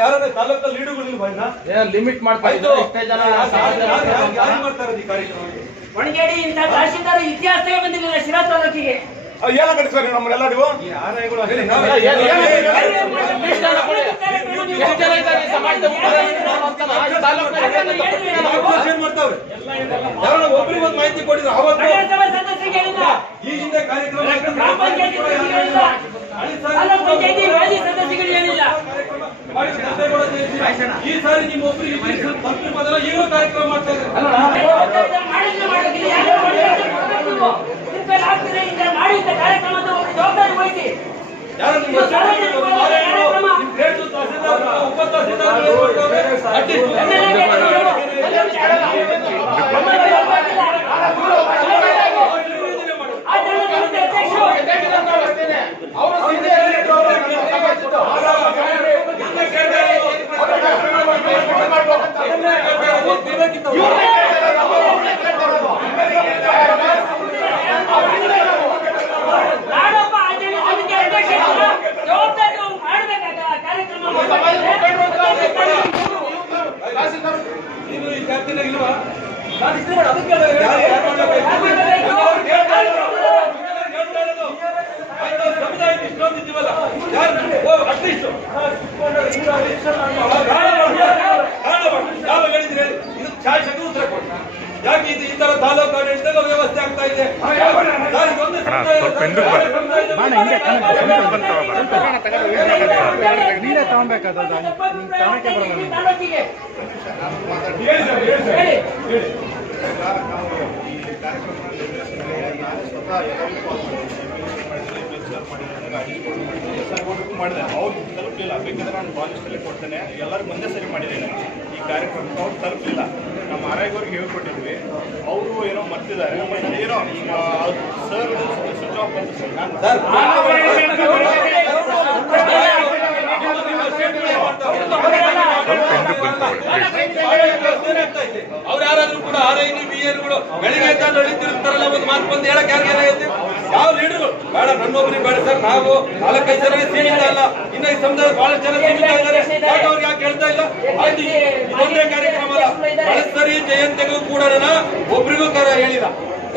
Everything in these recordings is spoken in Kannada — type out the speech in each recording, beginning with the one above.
ಯಾರು ಯಾರನ್ನ ತಾಲೂಕಲ್ಲಿ ಲೀಡುಗಳು ಇಲ್ವಾ ಇನ್ನ ಲಿಮಿಟ್ ಮಾಡ್ತಾ ಆಯ್ತು ಇದ್ದಾರೆ ಇಷ್ಟೇ ಜನ ಯಾರು- ಈ ಒಣಗೇಡಿ ಇಂಥ ತಹಶೀಲ್ದಾರ್ ಬಂದಿರಲಿಲ್ಲ ಶಿರಾ ತಾಲೂಕಿಗೆ ಏನ ಕಟ್ಟಿಸ್ತಾರೆ ನಮ್ಮನ್ನೆಲ್ಲ ನೀವು ಹೇಳಿ, ಏನ್-. ಎಷ್ಟು ಮಾಡ್ತಾವ್ರೆ ಯಾರನ್ನ ಒಬ್ರಿಗೆ ಒಂದು ಮಾಹಿತಿ ಕೊಟ್ಟಿದ್ರು ಅವತ್ತು ಈ ಹಿಂದೆ ಕಾರ್ಯಕ್ರಮ ಆಯ್ತು, ಗ್ರಾಮ ಪಂಚಾಯತಿ ಸದಸ್ಯರಿಗೆ ಹೇಳಿಲ್ಲ ತಾಲೂಕ್ ಪಂಚಾಯತಿ ಮಾಜಿ ಸದಸ್ಯರಿಗೆ ಹೇಳಿಲ್ಲ ಮಾಡಿ ಸದಸ್ಯರುಗಳ ಜಯಂತಿ. ಈ ಸಾರಿ ನಿಮ್ಮ ಒಬ್ಬರಿಗೆ ತಪ್ಪು ಬದಲ ಏನೋ ಕಾರ್ಯಕ್ರಮ ಮಾಡ್ತಾ ಇದ್ದಾರೆ. ಯಾರು ಮಾಡಿದ್ರೆ ನೀನು ಈ ಇಲ್ವಾ? ನಾನು ಇಷ್ಟೇ ಮಾಡು, ಅದಕ್ಕೆ ಹೇಳು. ಯಾರು- ಯಾರು ಮಾಡ್ಬೇಕು? ಅವ್ರು ಹೇಳ್ತಾ ಇರೋದು. ಹೇಳ್ತಾ ಇರೋದು. ಆಯ್ತು, ಸಮುದಾಯಕ್ಕೆ ಇಷ್ಟೊಂದು ಇದ್ದೀವಲ್ಲ. ಯಾರು? ಓ, ಅಟ್ಲೀಸ್ಟ್. ಕಾರಣ ಮಾಡಿ. ಯಾವಾಗ ಹೇಳಿದ್ರಿ ಹೇಳಿ. ಇದು ಶಾಸಕರು ಉತ್ತರ ಕೊಡಿ. ಯಾಕೆ ಇದು ಈ ತರ ತಾಲೂಕು ಆಡಳಿತದ ವ್ಯವಸ್ಥೆ ಆಗ್ತಾ ಇದೆ. ಸಮುದಾಯದ- ನೀವೇ ತಗೊಬೇಕಾದ ಹೇಳಿ. ಸರ್. ಹೇಳಿ ಮಾಡಿದೆ ಅವ್ರು ತಲುಪಲಿಲ್ಲ ಬೇಕಾದ್ರೆ ನಾನು ಕಾಲೇಜಲ್ಲಿ ಕೊಡ್ತೇನೆ ಎಲ್ಲರೂ ಒಂದೇ ಸರಿ ಮಾಡಿದ್ದೇನೆ ಈ ಕಾರ್ಯಕ್ರಮಕ್ಕೆ ಅವ್ರು ತಲುಪಲಿಲ್ಲ ನಮ್ಮ ಆರೋಗ್ಯವ್ರಿಗೆ ಹೇಳ್ಕೊಟ್ಟಿದ್ವಿ ಅವರು ಏನೋ ಮರ್ತಿದ್ದಾರೆ ಏನೋ ಸರ್ ಸ್ವಿಚ್ ಆಫ್ ಅವ್ರು ಯಾರಾದ್ರೂ ಕೂಡ ಆರ್ ಐ ಬಿ ಎನ್ಗಳು ಬೆಳಿಗ್ಗೆ ಅಂತ ನಡೀತಿರ್ತಾರಲ್ಲ ಒಂದು ಮಾತು ಬಂದು ಹೇಳಕ್ ಯಾರಿಗೆ ಏನಾಗೈತೆ ಯಾವ ಲೀಡರ್ ಬೇಡ ನನ್ನೊಬ್ಬರಿಗೆ ಬೇಡ ಸರ್. ನಾವು ನಾಲ್ಕೈದು ಜನ ಸೀಮಿತ ಅಲ್ಲ. ಇನ್ನ ಈ ಸಮುದಾಯ ಬಹಳ ಜನ ಸೀಮಿತ ಇದ್ದಾರೆ. ಯಾಕೆ ಅವ್ರಿಗೆ ಯಾಕೆ ಹೇಳ್ತಾ ಇಲ್ಲ? ಆಯ್ತು ಇದೊಂದೇ ಕಾರ್ಯಕ್ರಮ ಅಲ್ಲ. ಸರಿ ಜಯಂತಿಗೂ ಕೂಡ ಒಬ್ರಿಗೂ ಕರ ಹೇಳಿಲ್ಲ.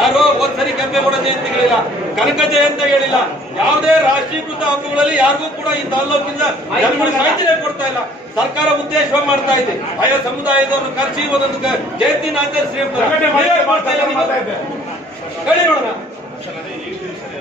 ಯಾರೋ ಒಂದ್ ಸರಿ ಕೆಂಪೇಗೌಡ ಜಯಂತಿ ಹೇಳಿಲ್ಲ ಕನಕ ಜಯಂತಿ ಹೇಳಿಲ್ಲ. ಯಾವುದೇ ರಾಷ್ಟ್ರೀಕೃತ ಹಬ್ಬಗಳಲ್ಲಿ ಯಾರಿಗೂ ಕೂಡ ಈ ತಾಲೂಕಿಂದ ಜನಗಳಿಗೆ ಮಾಹಿತಿನೇ ಕೊಡ್ತಾ ಇಲ್ಲ. ಸರ್ಕಾರ ಉದ್ದೇಶ ಮಾಡ್ತಾ ಇದೆ. ಆಯಾ ಸಮುದಾಯದವರು ಕರೆಸಿ ಒಂದೊಂದು ಜಯಂತಿನ ಆಚರಿಸಿ ಮಾಡ್ತಾ ಇಲ್ಲ? ಹೇಳಿ ನೋಡೋಣ.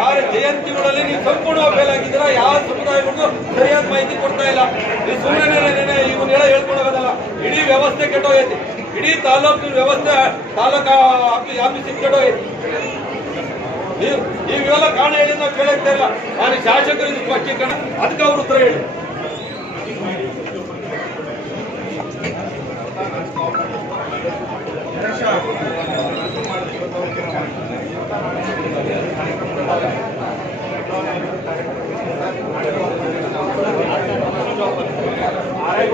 ಯಾರ ಜಯಂತಿಗಳಲ್ಲಿ ನೀವು ಸಂಪೂರ್ಣ ಫೇಲ್ ಆಗಿದ್ದೀರಾ? ಯಾವ ಸಮುದಾಯಗಳು ಸರಿಯಾದ ಮಾಹಿತಿ ಕೊಡ್ತಾ ಇಲ್ಲ. ನೀವು ಸುಮ್ಮನೆ ಇವನ್ನೆಲ್ಲ ಹೇಳ ಹೇಳ್ಕೊಡೋದಲ್ಲ ಇಡೀ ವ್ಯವಸ್ಥೆ ಕೆಟ್ಟೋಗೈತಿ. ಇಡೀ ತಾಲೂಕಿನ ವ್ಯವಸ್ಥೆ, ತಾಲೂಕು ಆಫೀಸಿಗೆ ಕೆಟ್ಟೋಗೈತಿ. ನೀವು ನೀವೆಲ್ಲ ಕಾರಣ ಹೇಳಿ ನಾವು ಇಲ್ಲ. ನಾನು ಶಾಸಕರು ಇದು ಸ್ಪಷ್ಟೀಕರಣ, ಅದಕ್ಕೆ ಅವ್ರು ಉತ್ತರ ಹೇಳಿ. ಸರಿ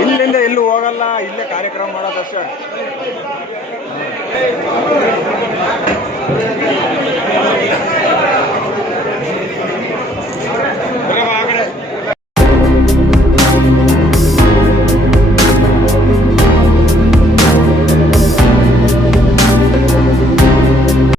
ಇಲ್ಲಿಂದ ಎಲ್ಲೂ ಹೋಗಲ್ಲ ಇಲ್ಲೇ ಕಾರ್ಯಕ್ರಮ ಮಾಡೋದಷ್ಟೇ ಅಷ್ಟೇ.